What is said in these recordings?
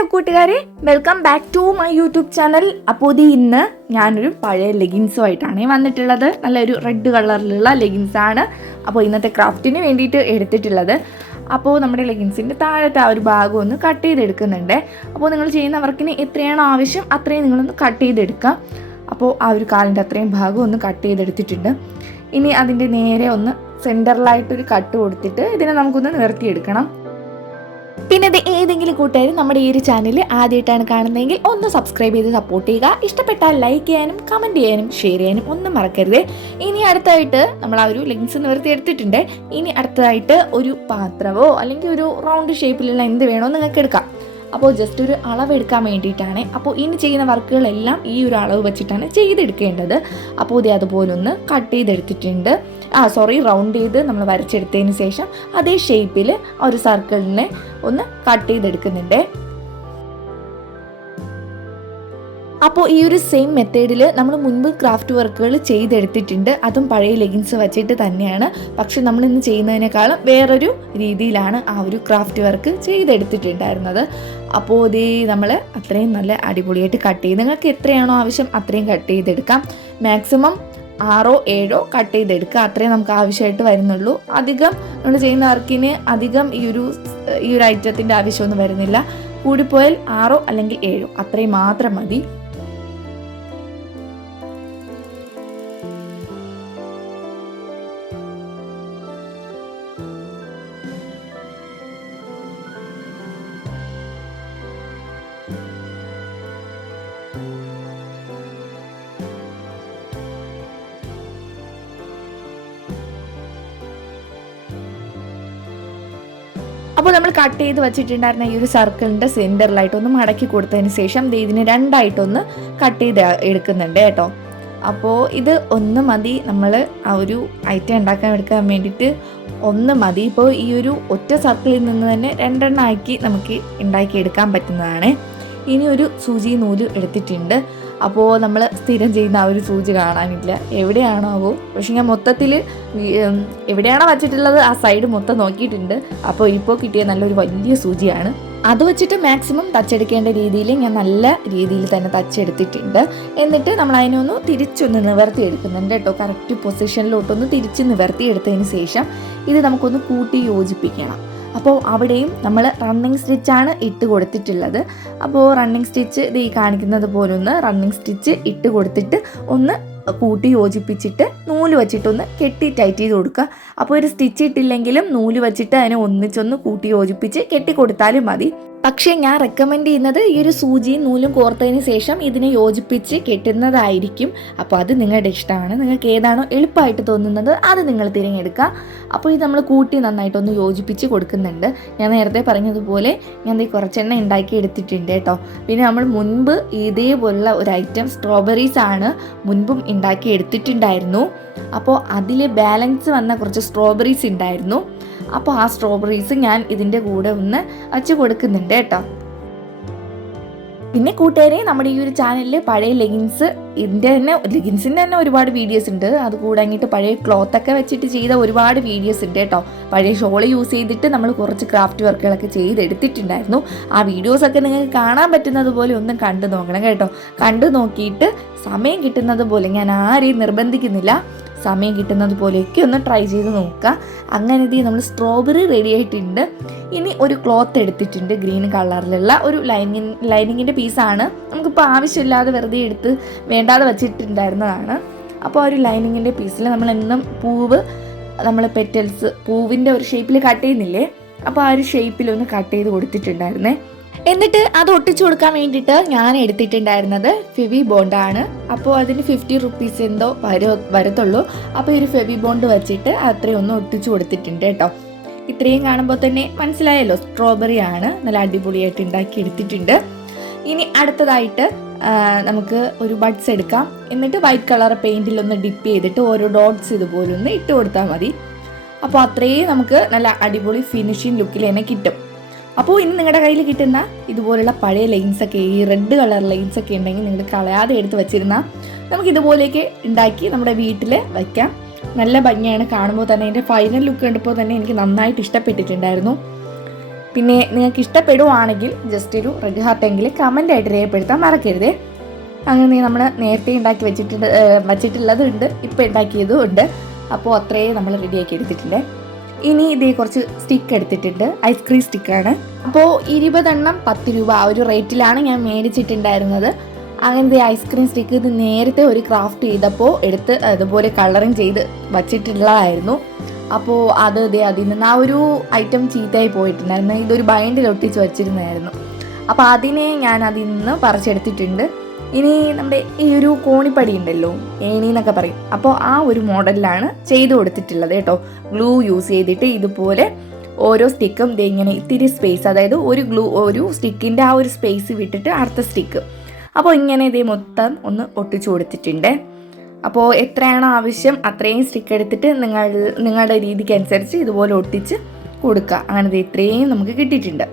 Hello കൂട്ടുകാരെ welcome back to my YouTube channel അപ്പോൾ ഇത് ഇന്ന് ഞാനൊരു പഴയ ലെഗിൻസുമായിട്ടാണ് വന്നിട്ടുള്ളത്. നല്ലൊരു റെഡ് കളറിലുള്ള ലെഗിൻസ് ആണ് അപ്പോൾ ഇന്നത്തെ ക്രാഫ്റ്റിന് വേണ്ടിയിട്ട് എടുത്തിട്ടുള്ളത്. അപ്പോൾ നമ്മുടെ ലെഗിൻസിന്റെ താഴത്തെ ആ ഒരു ഭാഗം ഒന്ന് കട്ട് ചെയ്തെടുക്കുന്നുണ്ട്. അപ്പോൾ നിങ്ങൾ ചെയ്യുന്ന വർക്കിന് എത്രയാണോ ആവശ്യം അത്രയും നിങ്ങളൊന്ന് കട്ട് ചെയ്തെടുക്കാം. അപ്പോൾ ആ ഒരു കാലിന്റെ അത്രയും ഭാഗം ഒന്ന് കട്ട് ചെയ്തെടുത്തിട്ടുണ്ട്. ഇനി അതിന്റെ നേരെ ഒന്ന് സെന്ററിലായിട്ടൊരു കട്ട് കൊടുത്തിട്ട് ഇതിനെ നമുക്കൊന്ന് നിവർത്തിയെടുക്കണം പിന്നെ ഇത് ഏതെങ്കിലും കൂട്ടുകാർ നമ്മുടെ ഈ ഒരു ചാനൽ ആദ്യമായിട്ടാണ് കാണുന്നതെങ്കിൽ ഒന്ന് സബ്സ്ക്രൈബ് ചെയ്ത് സപ്പോർട്ട് ചെയ്യുക. ഇഷ്ടപ്പെട്ടാൽ ലൈക്ക് ചെയ്യാനും കമന്റ് ചെയ്യാനും ഷെയർ ചെയ്യാനും ഒന്നും മറക്കരുത്. ഇനി അടുത്തായിട്ട് നമ്മൾ ആ ഒരു ലിങ്ക്സ് നിവർത്തി എടുത്തിട്ടുണ്ട്. ഇനി അടുത്തതായിട്ട് ഒരു പാത്രമോ അല്ലെങ്കിൽ ഒരു റൗണ്ട് ഷേപ്പിലുള്ള എന്ത് വേണോ നിങ്ങൾക്ക് എടുക്കാം. അപ്പോൾ ജസ്റ്റ് ഒരു അളവ് എടുക്കാൻ വേണ്ടിയിട്ടാണ്. അപ്പോൾ ഇനി ചെയ്യുന്ന വർക്കുകളെല്ലാം ഈ ഒരു അളവ് വെച്ചിട്ടാണ് ചെയ്തെടുക്കേണ്ടത്. അപ്പോൾ ഇത് അതുപോലെ ഒന്ന് കട്ട് ചെയ്തെടുത്തിട്ടുണ്ട്. ആ സോറി റൗണ്ട് ചെയ്ത് നമ്മൾ വരച്ചെടുത്തതിന് ശേഷം അതേ ഷേപ്പിൽ ഒരു സർക്കിളിനെ ഒന്ന് കട്ട് ചെയ്തെടുക്കുന്നുണ്ട്. അപ്പോൾ ഈ ഒരു സെയിം മെത്തേഡിൽ നമ്മൾ മുൻപ് ക്രാഫ്റ്റ് വർക്കുകൾ ചെയ്തെടുത്തിട്ടുണ്ട്. അതും പഴയ ലെഗിൻസ് വച്ചിട്ട് തന്നെയാണ്. പക്ഷെ നമ്മൾ ഇന്ന് ചെയ്യുന്നതിനേക്കാളും വേറൊരു രീതിയിലാണ് ആ ഒരു ക്രാഫ്റ്റ് വർക്ക് ചെയ്തെടുത്തിട്ടുണ്ടായിരുന്നത്. അപ്പോൾ ഇതേ നമ്മൾ അത്രയും നല്ല അടിപൊളിയായിട്ട് കട്ട് ചെയ്ത് നിങ്ങൾക്ക് എത്രയാണോ ആവശ്യം അത്രയും കട്ട് ചെയ്തെടുക്കാം. മാക്സിമം ആറോ ഏഴോ കട്ട് ചെയ്തെടുക്കുക. അത്രേ നമുക്ക് ആവശ്യമായിട്ട് വരുന്നുള്ളൂ. അധികം നമ്മൾ ചെയ്യുന്ന വർക്കിന് അധികം ഈ ഒരു ഈ ഒരു ഐറ്റത്തിന്റെ ആവശ്യമൊന്നും വരുന്നില്ല. കൂടിപ്പോയാൽ ആറോ അല്ലെങ്കിൽ ഏഴോ അത്രയും മാത്രം മതി. അപ്പോൾ നമ്മൾ കട്ട് ചെയ്ത് വെച്ചിട്ടുണ്ടായിരുന്ന ഈ ഒരു സർക്കിളിന്റെ സെന്ററിലായിട്ട് ഒന്ന് മടക്കി കൊടുത്തതിന് ശേഷം ഇതിന് രണ്ടായിട്ടൊന്ന് കട്ട് ചെയ്ത് എടുക്കുന്നുണ്ട് കേട്ടോ. അപ്പോൾ ഇത് ഒന്ന് മതി നമ്മൾ ആ ഒരു ഐറ്റം ഉണ്ടാക്കാൻ എടുക്കാൻ വേണ്ടിയിട്ട് ഒന്ന് മതി. ഇപ്പോൾ ഈ ഒരു ഒറ്റ സർക്കിളിൽ നിന്ന് തന്നെ രണ്ടെണ്ണം ആക്കി നമുക്ക് ഉണ്ടാക്കി എടുക്കാൻ പറ്റുന്നതാണ്. ഇനി ഒരു സൂചി നൂൽ എടുത്തിട്ടുണ്ട്. അപ്പോൾ നമ്മൾ സ്ഥിരം ചെയ്യുന്ന ആ ഒരു സൂചി കാണാനില്ല. എവിടെയാണോ ആവോ. പക്ഷെ ഞാൻ മൊത്തത്തിൽ എവിടെയാണോ വച്ചിട്ടുള്ളത് ആ സൈഡ് മൊത്തം നോക്കിയിട്ടുണ്ട്. അപ്പോൾ ഇപ്പോൾ കിട്ടിയ നല്ലൊരു വലിയ സൂചിയാണ്. അത് വെച്ചിട്ട് മാക്സിമം തച്ചെടുക്കേണ്ട രീതിയിൽ ഞാൻ നല്ല രീതിയിൽ തന്നെ തച്ചെടുത്തിട്ടുണ്ട്. എന്നിട്ട് നമ്മൾ അതിനൊന്ന് തിരിച്ചൊന്ന് നിവർത്തി എടുക്കുന്നുണ്ട് കേട്ടോ കറക്റ്റ് പൊസിഷനിലോട്ടൊന്ന് തിരിച്ച് നിവർത്തി എടുത്തതിന് ശേഷം ഇത് നമുക്കൊന്ന് കൂട്ടി യോജിപ്പിക്കണം. അപ്പോൾ അവിടെയും നമ്മൾ റണ്ണിങ് സ്റ്റിച്ചാണ് ഇട്ട് കൊടുത്തിട്ടുള്ളത്. അപ്പോൾ റണ്ണിങ് സ്റ്റിച്ച് ഇത് ഈ കാണിക്കുന്നത് പോലെ ഒന്ന് റണ്ണിങ് സ്റ്റിച്ച് ഇട്ട് കൊടുത്തിട്ട് ഒന്ന് കൂട്ടി യോജിപ്പിച്ചിട്ട് നൂൽ വെച്ചിട്ടൊന്ന് കെട്ടി ടൈറ്റ് ചെയ്ത് കൊടുക്കുക. അപ്പോൾ ഒരു സ്റ്റിച്ച് ഇട്ടില്ലെങ്കിലും നൂൽ വെച്ചിട്ട് അതിനെ ഒന്നിച്ചൊന്ന് കൂട്ടി യോജിപ്പിച്ച് കെട്ടി കൊടുത്താലും മതി. പക്ഷേ ഞാൻ റെക്കമെൻഡ് ചെയ്യുന്നത് ഈ ഒരു സൂചിയും നൂലും കോർത്തതിന് ശേഷം ഇതിനെ യോജിപ്പിച്ച് കെട്ടുന്നതായിരിക്കും. അപ്പോൾ അത് നിങ്ങളുടെ ഇഷ്ടമാണ്. നിങ്ങൾക്ക് ഏതാണോ എളുപ്പമായിട്ട് തോന്നുന്നത് അത് നിങ്ങൾ തിരഞ്ഞെടുക്കുക. അപ്പോൾ ഇത് നമ്മൾ കൂട്ടി നന്നായിട്ടൊന്ന് യോജിപ്പിച്ച് കൊടുക്കുന്നുണ്ട്. ഞാൻ നേരത്തെ പറഞ്ഞതുപോലെ ഞാൻ ഈ കുറച്ചെണ്ണ ഉണ്ടാക്കി എടുത്തിട്ടുണ്ട് കേട്ടോ. പിന്നെ നമ്മൾ മുൻപ് ഇതേപോലുള്ള ഒരു ഐറ്റം സ്ട്രോബെറീസ് ആണ് മുൻപും ഉണ്ടാക്കി എടുത്തിട്ടുണ്ടായിരുന്നു. അപ്പോൾ അതിൽ ബാലൻസ് വന്ന കുറച്ച് സ്ട്രോബെറീസ് ഉണ്ടായിരുന്നു. അപ്പോൾ ആ സ്ട്രോബെറീസ് ഞാൻ ഇതിന്റെ കൂടെ ഒന്ന് വച്ച് കൊടുക്കുന്നുണ്ട് കേട്ടോ. പിന്നെ കൂട്ടുകാരെ നമ്മുടെ ഈ ഒരു ചാനലിൽ പഴയ ലെഗിൻസ് ഇതിന്റെ തന്നെ ലെഗിൻസിന്റെ തന്നെ ഒരുപാട് വീഡിയോസ് ഉണ്ട്. അത് കൂടാങ്ങിയിട്ട് പഴയ ക്ലോത്ത് ഒക്കെ വെച്ചിട്ട് ചെയ്ത ഒരുപാട് വീഡിയോസ് ഉണ്ട് കേട്ടോ. പഴയ ഷോൾ യൂസ് ചെയ്തിട്ട് നമ്മൾ കുറച്ച് ക്രാഫ്റ്റ് വർക്കുകളൊക്കെ ചെയ്തെടുത്തിട്ടുണ്ടായിരുന്നു. ആ വീഡിയോസൊക്കെ നിങ്ങൾക്ക് കാണാൻ പറ്റുന്നത് പോലെ ഒന്നും കണ്ടു നോക്കണം കേട്ടോ. കണ്ടു നോക്കിയിട്ട് സമയം കിട്ടുന്നത് പോലെ ഞാൻ ആരെയും നിർബന്ധിക്കുന്നില്ല. സമയം കിട്ടുന്നത് പോലെയൊക്കെ ഒന്ന് ട്രൈ ചെയ്ത് നോക്കുക. അങ്ങനെ ഇത് നമ്മൾ സ്ട്രോബെറി റെഡി ആയിട്ടുണ്ട്. ഇനി ഒരു ക്ലോത്ത് എടുത്തിട്ടുണ്ട് ഗ്രീൻ കളറിലുള്ള ഒരു ലൈനിങ് ലൈനിങ്ങിന്റെ പീസാണ് നമുക്കിപ്പോൾ ആവശ്യമില്ലാതെ വെറുതെ എടുത്ത് വേണ്ടാതെ വെച്ചിട്ടുണ്ടായിരുന്നതാണ്. അപ്പോൾ ആ ഒരു ലൈനിങ്ങിന്റെ പീസിൽ നമ്മൾ എന്നും പൂവ് നമ്മൾ പെറ്റൽസ് പൂവിന്റെ ഒരു ഷേപ്പിൽ കട്ട് ചെയ്യുന്നില്ലേ? അപ്പോൾ ആ ഒരു ഷേപ്പിൽ ഒന്ന് കട്ട് ചെയ്ത് കൊടുത്തിട്ടുണ്ടായിരുന്നേ. എന്നിട്ട് അത് ഒട്ടിച്ചു കൊടുക്കാൻ വേണ്ടിയിട്ട് ഞാൻ എടുത്തിട്ടുണ്ടായിരുന്നത് ഫെവി ബോണ്ടാണ് അപ്പോൾ അതിന് ഫിഫ്റ്റി റുപ്പീസ് എന്തോ വര വരത്തുള്ളൂ. അപ്പോൾ ഒരു ഫെവി ബോണ്ട് വെച്ചിട്ട് അത്രയും ഒന്ന് ഒട്ടിച്ചു കൊടുത്തിട്ടുണ്ട് കേട്ടോ. ഇത്രയും കാണുമ്പോൾ തന്നെ മനസ്സിലായല്ലോ സ്ട്രോബെറി ആണ് നല്ല അടിപൊളിയായിട്ട് ഉണ്ടാക്കി എടുത്തിട്ടുണ്ട്. ഇനി അടുത്തതായിട്ട് നമുക്ക് ഒരു ബഡ്സ് എടുക്കാം. എന്നിട്ട് വൈറ്റ് കളർ പെയിന്റിൽ ഒന്ന് ഡിപ്പ് ചെയ്തിട്ട് ഓരോ ഡോട്ട്സ് ഇതുപോലെ ഒന്ന് ഇട്ട് കൊടുത്താൽ മതി. അപ്പോൾ അത്രയും നമുക്ക് നല്ല അടിപൊളി ഫിനിഷിങ് ലുക്കിൽ തന്നെ കിട്ടും. അപ്പോൾ ഇനി നിങ്ങളുടെ കയ്യിൽ കിട്ടുന്ന ഇതുപോലുള്ള പഴയ ലൈൻസൊക്കെ ഈ റെഡ് കളർ ലൈൻസൊക്കെ ഉണ്ടെങ്കിൽ നിങ്ങൾ കളയാതെ എടുത്ത് വെച്ചിരുന്ന നമുക്ക് ഇതുപോലെയൊക്കെ ഉണ്ടാക്കി നമ്മുടെ വീട്ടിൽ വയ്ക്കാം നല്ല ഭംഗിയാണ്. കാണുമ്പോൾ തന്നെ എന്റെ ഫൈനൽ ലുക്ക് കണ്ടപ്പോൾ തന്നെ എനിക്ക് നന്നായിട്ട് ഇഷ്ടപ്പെട്ടിട്ടുണ്ടായിരുന്നു. പിന്നെ നിങ്ങൾക്ക് ഇഷ്ടപ്പെടുവാണെങ്കിൽ ജസ്റ്റ് ഒരു റെഡ് ഹാർട്ടെങ്കിലും കമന്റ് ആയിട്ട് രേഖപ്പെടുത്താൻ മറക്കരുതേ. അങ്ങനെ നമ്മൾ നേരത്തെ ഉണ്ടാക്കി വെച്ചിട്ടുണ്ട് വച്ചിട്ടുള്ളതുണ്ട് ഇപ്പോൾ ഉണ്ടാക്കിയതും ഉണ്ട്. അപ്പോൾ അത്രയും നമ്മൾ റെഡിയാക്കി എടുത്തിട്ടുണ്ട് ഇനി ഇതേ കുറച്ച് സ്റ്റിക്ക് എടുത്തിട്ടുണ്ട്. ഐസ്ക്രീം സ്റ്റിക്കാണ് അപ്പോൾ ഇരുപതെണ്ണം പത്ത് രൂപ ആ ഒരു റേറ്റിലാണ് ഞാൻ മേടിച്ചിട്ടുണ്ടായിരുന്നത്. അങ്ങനത്തെ ഐസ്ക്രീം സ്റ്റിക്ക് ഇത് നേരത്തെ ഒരു ക്രാഫ്റ്റ് ചെയ്തപ്പോൾ എടുത്ത് അതുപോലെ കളറിങ് ചെയ്ത് വച്ചിട്ടുള്ളതായിരുന്നു. അപ്പോൾ അത് ഇതേ അതിൽ നിന്ന് ആ ഒരു ഐറ്റം ചീത്തയായി പോയിട്ടുണ്ടായിരുന്നു. ഇതൊരു ബൈൻഡിൽ ഒട്ടിച്ച് വച്ചിരുന്നായിരുന്നു അപ്പോൾ അതിനെ ഞാൻ അതിൽ നിന്ന് പറിച്ചെടുത്തിട്ടുണ്ട്. ഇനി നമ്മുടെ ഈ ഒരു കോണിപ്പടി ഉണ്ടല്ലോ ഏണി എന്നൊക്കെ പറയും. അപ്പോൾ ആ ഒരു മോഡലിലാണ് ചെയ്തു കൊടുത്തിട്ടുള്ളത് കേട്ടോ. ഗ്ലൂ യൂസ് ചെയ്തിട്ട് ഇതുപോലെ ഓരോ സ്റ്റിക്കും ദേ ഇങ്ങനെ ഇത്തിരി സ്പേസ് അതായത് ഒരു ഗ്ലൂ ഒരു സ്റ്റിക്കിന്റെ ആ ഒരു സ്പേസ് വിട്ടിട്ട് അടുത്ത സ്റ്റിക്ക് അപ്പോൾ ഇങ്ങനെ ഇതേ മൊത്തം ഒന്ന് ഒട്ടിച്ചു കൊടുത്തിട്ടുണ്ട്. അപ്പോൾ എത്രയാണോ ആവശ്യം അത്രയും സ്റ്റിക്ക് എടുത്തിട്ട് നിങ്ങൾ നിങ്ങളുടെ രീതിക്കനുസരിച്ച് ഇതുപോലെ ഒട്ടിച്ച് കൊടുക്കുക. അങ്ങനെ ഇത്രയും നമുക്ക് കിട്ടിയിട്ടുണ്ട്.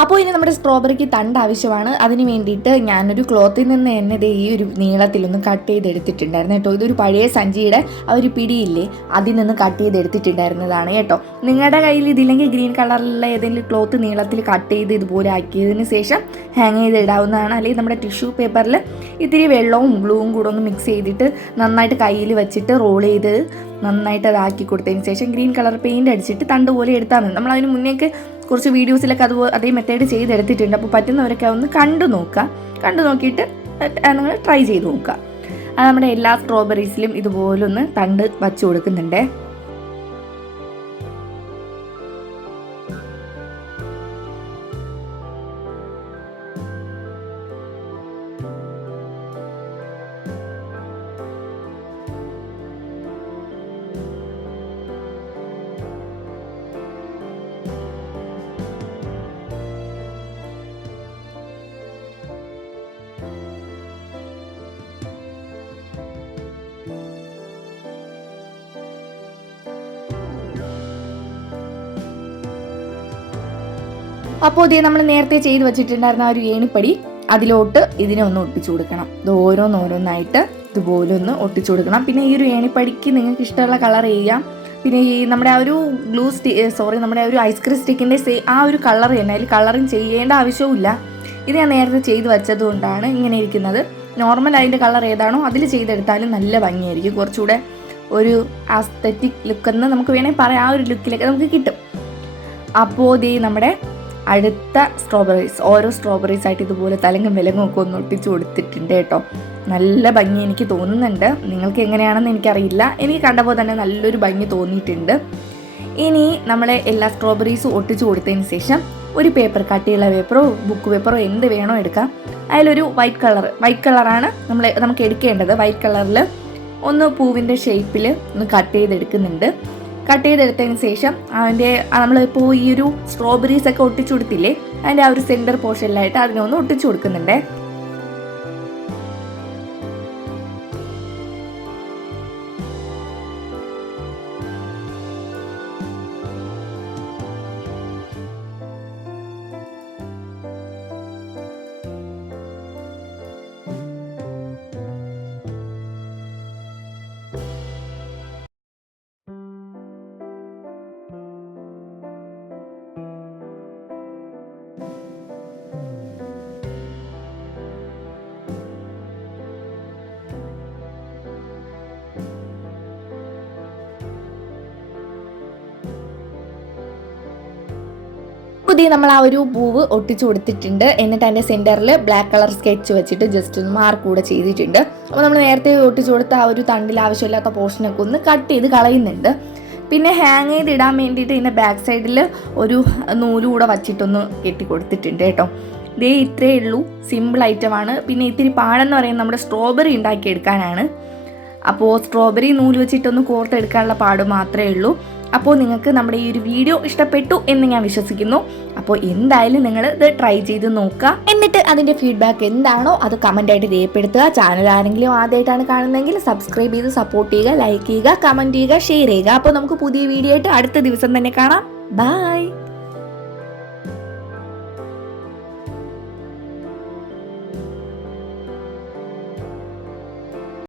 അപ്പോൾ ഇനി നമ്മുടെ സ്ട്രോബെറിക്ക് തണ്ട് ആവശ്യമാണ്. അതിന് വേണ്ടിയിട്ട് ഞാനൊരു ക്ലോത്തിൽ നിന്ന് തന്നെ ഇത് ഈ ഒരു നീളത്തിലൊന്ന് കട്ട് ചെയ്തെടുത്തിട്ടുണ്ടായിരുന്നു കേട്ടോ. ഇതൊരു പഴയ സഞ്ചിയുടെ ആ ഒരു പിടിയില്ലേ? അതിൽ നിന്ന് കട്ട് ചെയ്തെടുത്തിട്ടുണ്ടായിരുന്നതാണ് കേട്ടോ. നിങ്ങളുടെ കയ്യിൽ ഇതില്ലെങ്കിൽ ഗ്രീൻ കളറിലുള്ള ഏതെങ്കിലും ക്ലോത്ത് നീളത്തിൽ കട്ട് ചെയ്ത് ഇതുപോലെ ആക്കിയതിന് ശേഷം ഹാങ് ചെയ്ത് ഇടാവുന്നതാണ് അല്ലെങ്കിൽ നമ്മുടെ ടിഷ്യൂ പേപ്പറിൽ ഇത്തിരി വെള്ളവും ഗ്ലൂവും കൂടെ ഒന്ന് മിക്സ് ചെയ്തിട്ട് നന്നായിട്ട് കയ്യിൽ വെച്ചിട്ട് റോൾ ചെയ്ത് നന്നായിട്ട് അതാക്കി കൊടുത്തതിന് ശേഷം ഗ്രീൻ കളർ പെയിന്റ് അടിച്ചിട്ട് തണ്ട് പോലെ എടുത്താൽ മതി. നമ്മൾ അതിന് മുന്നേക്ക് കുറച്ച് വീഡിയോസിലൊക്കെ അത് അതേ മെത്തേഡ് ചെയ്തെടുത്തിട്ടുണ്ട്. അപ്പോൾ പറ്റുന്നവരൊക്കെ ഒന്ന് കണ്ടു നോക്കുക. കണ്ടു നോക്കിയിട്ട് നിങ്ങൾ ട്രൈ ചെയ്ത് നോക്കുക. അത് നമ്മുടെ എല്ലാ സ്ട്രോബെറീസിലും ഇതുപോലൊന്ന് തണ്ട് വച്ചു കൊടുക്കുന്നുണ്ട്. അപ്പോൾ ഇതേ നമ്മൾ നേരത്തെ ചെയ്ത് വെച്ചിട്ടുണ്ടായിരുന്ന ആ ഒരു ഏണിപ്പടി അതിലോട്ട് ഇതിനെ ഒന്ന് ഒട്ടിച്ചു കൊടുക്കണം. ഇത് ഓരോന്നോരോന്നായിട്ട് ഇതുപോലെ ഒന്ന് ഒട്ടിച്ചു കൊടുക്കണം. പിന്നെ ഈ ഒരു ഏണിപ്പടിക്ക് നിങ്ങൾക്ക് ഇഷ്ടമുള്ള കളർ ചെയ്യാം പിന്നെ ഈ നമ്മുടെ ആ ഒരു ഗ്ലൂ സ്റ്റി സോറി നമ്മുടെ ആ ഒരു ഐസ്ക്രീം സ്റ്റിക്കിന്റെ സേ ആ ഒരു കളർ തന്നെ അതിൽ കളറിങ് ചെയ്യേണ്ട ആവശ്യവുമില്ല. ഇത് ഞാൻ നേരത്തെ ചെയ്ത് വെച്ചത് കൊണ്ടാണ് ഇങ്ങനെ ഇരിക്കുന്നത്. നോർമൽ അതിന്റെ കളർ ഏതാണോ അതിൽ ചെയ്തെടുത്താലും നല്ല ഭംഗിയായിരിക്കും. കുറച്ചുകൂടെ ഒരു ആസ്തറ്റിക് ലുക്കെന്ന് നമുക്ക് വേണമെങ്കിൽ പറയാം. ആ ഒരു ലുക്കിലൊക്കെ നമുക്ക് കിട്ടും. അപ്പോൾ ദേ നമ്മുടെ അടുത്ത സ്ട്രോബെറീസ് ഓരോ സ്ട്രോബെറീസ് ആയിട്ട് ഇതുപോലെ തലങ്ങും വിലങ്ങും ഒക്കെ ഒന്ന് ഒട്ടിച്ചു കൊടുത്തിട്ടുണ്ട് കേട്ടോ. നല്ല ഭംഗി എനിക്ക് തോന്നുന്നുണ്ട്. നിങ്ങൾക്ക് എങ്ങനെയാണെന്ന് എനിക്കറിയില്ല. എനിക്ക് കണ്ടപ്പോൾ തന്നെ നല്ലൊരു ഭംഗി തോന്നിയിട്ടുണ്ട്. ഇനി നമ്മളെ എല്ലാ സ്ട്രോബെറീസും ഒട്ടിച്ചു കൊടുത്തതിന് ശേഷം ഒരു പേപ്പർ കട്ടിയുള്ള പേപ്പറോ ബുക്ക് പേപ്പറോ എന്ത് വേണോ എടുക്കാം. അതിലൊരു വൈറ്റ് കളർ വൈറ്റ് കളറാണ് നമ്മൾ നമുക്ക് എടുക്കേണ്ടത്. വൈറ്റ് കളറിൽ ഒന്ന് പൂവിന്റെ ഷേപ്പിൽ ഒന്ന് കട്ട് ചെയ്തെടുക്കുന്നുണ്ട്. കട്ട് ചെയ്തെടുത്തതിന് ശേഷം അതിന്റെ നമ്മളിപ്പോൾ ഈ ഒരു സ്ട്രോബെറീസ് ഒക്കെ ഒട്ടിച്ചു കൊടുത്തില്ലേ അതിന്റെ ആ ഒരു സെന്റർ പോർഷനിലായിട്ട് അതിനൊന്ന് ഒട്ടിച്ചു കൊടുക്കുന്നുണ്ട് പുതിയ നമ്മൾ ആ ഒരു പൂവ് ഒട്ടിച്ചു കൊടുത്തിട്ടുണ്ട്. എന്നിട്ട് അതിന്റെ സെന്ററിൽ ബ്ലാക്ക് കളർ സ്കെച്ച് വെച്ചിട്ട് ജസ്റ്റ് ഒന്ന് മാർക്ക് കൂടെ ചെയ്തിട്ടുണ്ട്. അപ്പോൾ നമ്മൾ നേരത്തെ ഒട്ടിച്ചു കൊടുത്ത ആ ഒരു തണ്ടിൽ ആവശ്യമില്ലാത്ത പോർഷനൊക്കെ ഒന്ന് കട്ട് ചെയ്ത് കളയുന്നുണ്ട്. പിന്നെ ഹാങ് ചെയ്ത് ഇടാൻ വേണ്ടിയിട്ട് ഇതിന്റെ ബാക്ക് സൈഡിൽ ഒരു നൂലൂടെ വച്ചിട്ടൊന്ന് കെട്ടി കൊടുത്തിട്ടുണ്ട് കേട്ടോ. ദേ ഇത്രയേ ഉള്ളൂ. സിമ്പിൾ ഐറ്റമാണ് പിന്നെ ഇത്തിരി പാടെന്ന് പറയുന്നത് നമ്മുടെ സ്ട്രോബെറി ഉണ്ടാക്കിയെടുക്കാനാണ് അപ്പോൾ സ്ട്രോബെറി നൂൽ വെച്ചിട്ടൊന്ന് കോർത്തെടുക്കാനുള്ള പാട് മാത്രമേ ഉള്ളൂ. അപ്പോൾ നിങ്ങൾക്ക് നമ്മുടെ ഈ ഒരു വീഡിയോ ഇഷ്ടപ്പെട്ടു എന്ന് ഞാൻ വിശ്വസിക്കുന്നു. അപ്പോൾ എന്തായാലും നിങ്ങൾ ഇത് ട്രൈ ചെയ്ത് നോക്കുക. എന്നിട്ട് അതിന്റെ ഫീഡ്ബാക്ക് എന്താണോ അത് കമന്റായിട്ട് രേഖപ്പെടുത്തുക. ചാനൽ ആരെങ്കിലും ആദ്യമായിട്ടാണ് കാണുന്നതെങ്കിൽ സബ്സ്ക്രൈബ് ചെയ്ത് സപ്പോർട്ട് ചെയ്യുക ലൈക്ക് ചെയ്യുക കമന്റ് ചെയ്യുക ഷെയർ ചെയ്യുക. അപ്പോൾ നമുക്ക് പുതിയ വീഡിയോ ആയിട്ട് അടുത്ത ദിവസം തന്നെ കാണാം. ബൈ